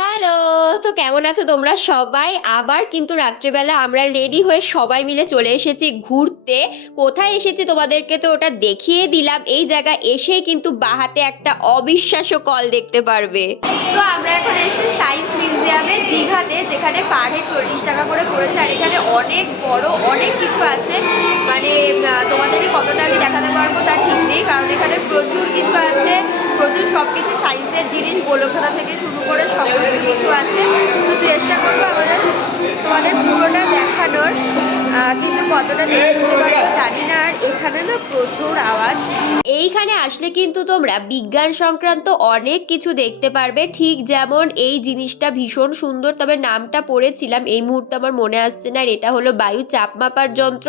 Hello! তো কেমন আছো তোমরা সবাই? আবার কিন্তু রাত্রেবেলা আমরা রেডি হয়ে সবাই মিলে চলে এসেছি ঘুরতে। কোথায় এসেছি তোমাদেরকে তো ওটা দেখিয়ে দিলাম। এই জায়গায় এসেই কিন্তু বাহাতে একটা অবিশ্বাস্য কল দেখতে পারবে। তো আমরা এখন এসেছি সায়েন্স মিউজিয়ামে দীঘাতে, যেখানে পার হেড চল্লিশ টাকা করে পড়েছে আর এখানে অনেক বড় অনেক কিছু আছে মানে তোমাদেরকে কতটা আমি দেখাতে পারব কিছু সাইজের জিনিস গোলকতা থেকে শুরু করে সমস্ত কিছু আছে। তো চেষ্টা করব আমাদের, তোমাদের পুরোটা দেখানোর কিন্তু কতটা দেখতে আর এখানে না প্রচুর আওয়াজ। এইখানে আসলে কিন্তু তোমরা বিজ্ঞান সংক্রান্ত অনেক কিছু দেখতে পারবে। ঠিক যেমন এই জিনিসটা ভীষণ সুন্দর, তবে নামটা পড়েছিলাম, এই মুহূর্তে আমার মনে আসছে না, আর এটা হলো বায়ু চাপ মাপার যন্ত্র।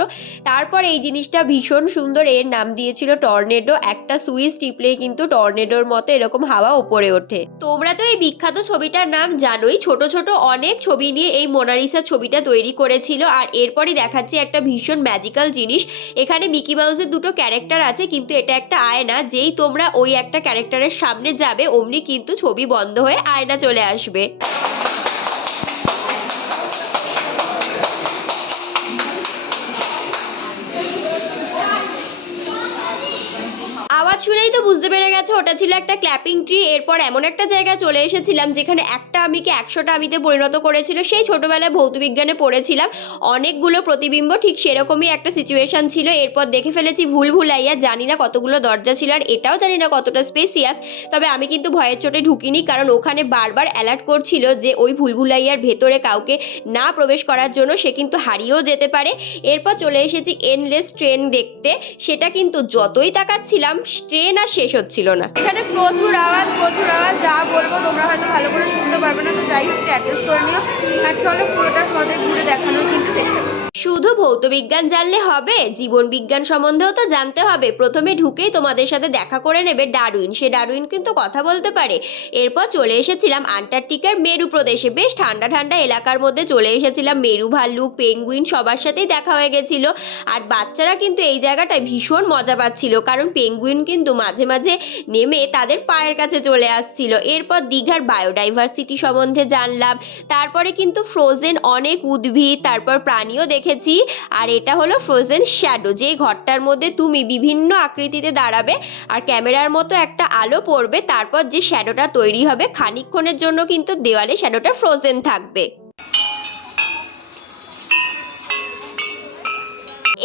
তারপর এই জিনিসটা ভীষণ সুন্দর, এর নাম দিয়েছিল টর্নেডো। একটা সুইচ টিপলেই কিন্তু টর্নেডোর মতো এরকম হাওয়া ওপরে ওঠে। তোমরা তো এই বিখ্যাত ছবিটার নাম জানোই, ছোট ছোট অনেক ছবি নিয়ে এই মোনালিসা ছবিটা তৈরি করেছিল। আর এরপরই দেখাচ্ছি একটা ভীষণ ম্যাজিক্যাল জিনিস। এখানে মিকি মাউসের দুটো ক্যারেক্টার আছে, কিন্তু এটা একটা আয়না, যেই তোমরা ওই একটা ক্যারেক্টারের সামনে যাবে, অমনি কিন্তু ছবি বন্ধ হয়ে আয়না চলে আসবে। আওয়াজ শুনেই তো বুঝতে পেরে গেছে, ওটা ছিল একটা ক্ল্যাপিং ট্রি এরপর এমন একটা জায়গায় চলে এসেছিলাম যেখানে একটা আমিকে একশোটা আমিতে পরিণত করেছিল, সেই ছোটোবেলায় ভৌতবিজ্ঞানে পড়েছিলাম। অনেকগুলো প্রতিবিম্ব ঠিক সেরকমই একটা সিচুয়েশন ছিল, এরপর দেখে ফেলেছি ভুল ভুলাইয়া জানি না কতগুলো দরজা ছিল আর এটাও জানি না কতটা স্পেসিয়াস তবে আমি কিন্তু ভয়ের চোটে ঢুকিনি কারণ ওখানে বারবার অ্যালার্ট করছিল যে ওই ভুলভুলাইয়ার ভেতরে কাউকে না প্রবেশ করার জন্য সে কিন্তু হারিয়েও যেতে পারে। এরপর চলে এসেছি এনলেস ট্রেন দেখতে, সেটা কিন্তু যতই তাকাচ্ছিলাম ট্রেন আর শেষ হচ্ছিল না। এখানে প্রচুর আওয়াজ প্রচুর আওয়াজ যা বলব তোমরা হয়তো ভালো করে শুনতে পারবে না তো যাই হোক অ্যাডজাস্ট করে নিও। আর চলো পুরোটা তোমাদের ঘুরে দেখানোর কিন্তু চেষ্টা করছি শুধু ভৌতবিজ্ঞান জানলে হবে জীবন বিজ্ঞান সম্বন্ধেও তো জানতে হবে। প্রথমে ঢুকেই তোমাদের সাথে দেখা করে নেবে ডারুইন সে ডারুইন কিন্তু কথা বলতে পারে। এরপর চলে এসেছিলাম আন্টার্কটিকার মেরু প্রদেশে। বেশ ঠান্ডা ঠান্ডা এলাকার মধ্যে চলে এসেছিলাম। মেরু ভাল্লুক পেঙ্গুইন সবার সাথেই দেখা হয়ে গেছিল। আর বাচ্চারা কিন্তু এই জায়গাটায় ভীষণ মজা পাচ্ছিল। কারণ পেঙ্গুইন কিন্তু মাঝে মাঝে নেমে তাদের পায়ের কাছে চলে আসছিল। এরপর দীঘার বায়োডাইভার্সিটি সম্বন্ধে জানলাম। তারপরে কিন্তু ফ্রোজেন অনেক উদ্ভিদ, তারপর প্রাণীও দেখেছি। আর এটা হলো ফ্রোজেন শ্যাডো, যে ঘরটার মধ্যে তুমি বিভিন্ন আকৃতিতে দাঁড়াবে আর ক্যামেরার মতো একটা আলো পড়বে। তারপর যে শ্যাডোটা তৈরি হবে, খানিকক্ষণের জন্য কিন্তু দেওয়ালে শ্যাডোটা ফ্রোজেন থাকবে।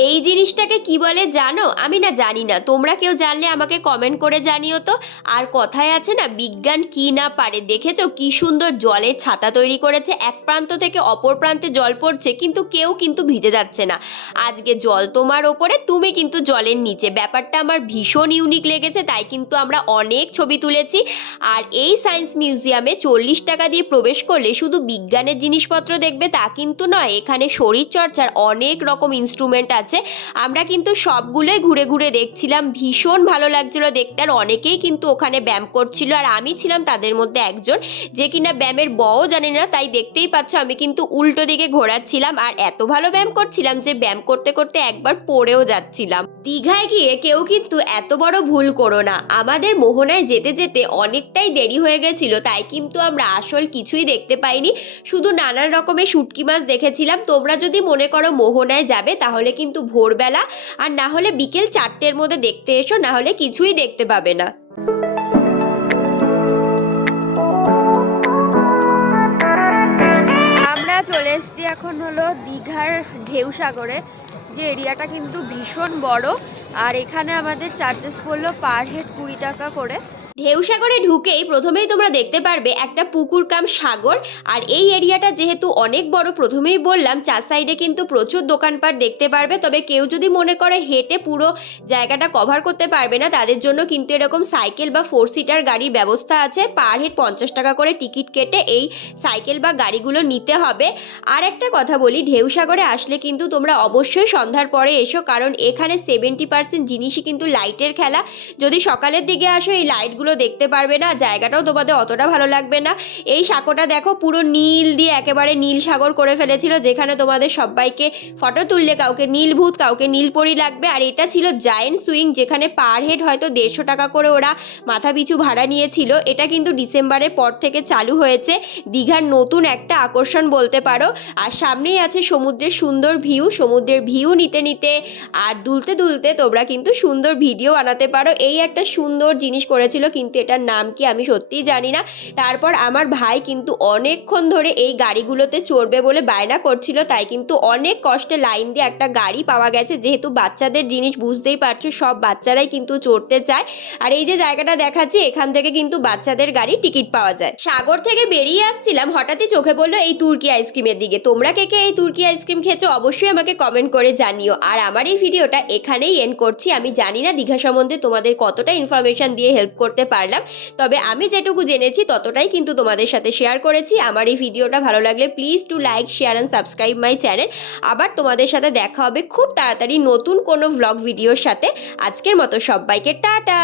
এই জিনিসটাকে কি বলে জানো? আমি না জানি না। তোমরা কেউ জানলে আমাকে কমেন্ট করে জানিও তো। আর কথায় আছে না, বিজ্ঞান কি না পারে? দেখেছ কি সুন্দর জলের ছাতা তৈরি করেছে? এক প্রান্ত থেকে অপর প্রান্তে জল পড়ছে, কিন্তু কেউ কিন্তু ভিজে যাচ্ছে না। আজকে জল তোমার ওপরে, তুমি কিন্তু জলের নিচে। ব্যাপারটা আমার ভীষণ ইউনিক লেগেছে, তাই কিন্তু আমরা অনেক ছবি তুলেছি। আর এই সায়েন্স মিউজিয়ামে চল্লিশ টাকা দিয়ে প্রবেশ করলে শুধু বিজ্ঞানের জিনিসপত্র দেখবে তা কিন্তু নয়, এখানে শরীরচর্চার অনেক রকম ইনস্ট্রুমেন্ট আছে। আমরা কিন্তু সবগুলোই ঘুরে ঘুরে দেখছিলাম। ভীষণ ভালো লাগছিল দেখতে। আর অনেকেই কিন্তু ওখানে ব্যায়াম করছিল। আর আমি ছিলাম তাদের মধ্যে একজন যে কিনা ব্যায়ামের বও জানি না, তাই দেখতেই পাচ্ছ আমি কিন্তু উল্টো দিকে ঘোরাচ্ছিলাম। আর এত ভালো ব্যায়াম করছিলাম যে ব্যায়াম করতে করতে একবার পড়েও যাচ্ছিলাম। দীঘায় গিয়ে কেউ কিন্তু এত বড় ভুল করো না। আমাদের মোহনায় যেতে যেতে অনেকটাই দেরি হয়ে গেছিল, তাই কিন্তু আমরা আসল কিছুই দেখতে পাইনি। শুধু নানান রকমের শুটকি মাছ দেখেছিলাম। তোমরা যদি মনে করো মোহনায় যাবে, তাহলে কিন্তু ভোরবেলা আর না হলে বিকেল চারটের মধ্যে দেখতে এসো, না হলে কিছুই দেখতে পাবে না। আমরা চলে এসেছি এখন হলো দীঘার ঢেউ সাগরে। যে এরিয়াটা কিন্তু ভীষণ বড়। আর এখানে আমাদের চার্জেস পড়ল পার হেড কুড়ি টাকা করে। ঢেউসাগরে ঢুকেই প্রথমেই তোমরা দেখতে পারবে একটা পুকুর কাম সাগর, আর এই এরিয়াটা যেহেতু অনেক বড়, প্রথমেই বললাম চার সাইডে কিন্তু প্রচুর দোকানপাট দেখতে পারবে। তবে কেউ যদি মনে করে হেঁটে পুরো জায়গাটা কভার করতে পারবে না, তাদের জন্য কিন্তু এরকম সাইকেল বা ফোর সিটার গাড়ির ব্যবস্থা আছে। পার হেড পঞ্চাশ টাকা করে টিকিট কেটে এই সাইকেল বা গাড়িগুলো নিতে হবে। আর একটা কথা বলি, ঢেউসাগরে আসলে কিন্তু তোমরা অবশ্যই সন্ধ্যার পরে এসো, কারণ এখানে সেভেন্টি পার্সেন্ট জিনিসই কিন্তু লাইটের খেলা। যদি সকালের দিকে আসো, এই লাইটগুলো জিনিসগুলো দেখতে পারবে না, জায়গাটাও তোমাদের অতটা ভালো লাগবে না। এই সাঁকোটা দেখো, পুরো নীল দিয়ে একেবারে নীল সাগর করে ফেলেছিল, যেখানে তোমাদের সবাইকে ফটো তুললে কাউকে নীলভূত, কাউকে নীলপরি লাগবে। আর এটা ছিল জায়েন্ট সুইং যেখানে পার হেড হয়তো দেড়শো টাকা করে ওরা মাথা পিছু ভাড়া নিয়েছিল। এটা কিন্তু ডিসেম্বরের পর থেকে চালু হয়েছে। দীঘার নতুন একটা আকর্ষণ বলতে পারো। আর সামনেই আছে সমুদ্রের সুন্দর ভিউ সমুদ্রের ভিউ নিতে নিতে। আর দুলতে দুলতে তোমরা কিন্তু সুন্দর ভিডিও বানাতে পারো। এই একটা সুন্দর জিনিস করেছিল কিন্তু এটার নাম কি আমি সত্যিই জানি না। তারপর আমার ভাই কিন্তু অনেকক্ষণ ধরে এই গাড়িগুলোতে চড়বে বলে বায়না করছিল তাই কিন্তু অনেক কষ্টে লাইন দিয়ে একটা গাড়ি পাওয়া গেছে। যেহেতু বাচ্চাদের জিনিস বুঝতেই পারছ সব বাচ্চারাই কিন্তু চড়তে চায়। আর এই যে জায়গাটা দেখাচ্ছি এখান থেকে কিন্তু বাচ্চাদের গাড়ি টিকিট পাওয়া যায়। সাগর থেকে বেরিয়ে আসছিলাম হঠাৎই চোখে পড়ল এই তুর্কি আইসক্রিমের দিকে। তোমরা কে কে এই তুর্কি আইসক্রিম খেয়েছো অবশ্যই আমাকে কমেন্ট করে জানিও। আর আমার এই ভিডিওটা এখানেই এন্ড করছি। আমি জানি না দীঘা সম্বন্ধে তোমাদের কতটা ইনফরমেশন দিয়ে হেল্প করতে পারলাম। তবে আমি যেটুকু জেনেছি ততটাই কিন্তু তোমাদের সাথে শেয়ার করেছি। আমার এই ভিডিওটা ভালো লাগলে please to like share and subscribe my channel আবার তোমাদের সাথে দেখা হবে খুব তাড়াতাড়ি নতুন কোনো ভ্লগ ভিডিওর সাথে। আজকের মতো সবাইকে টাটা!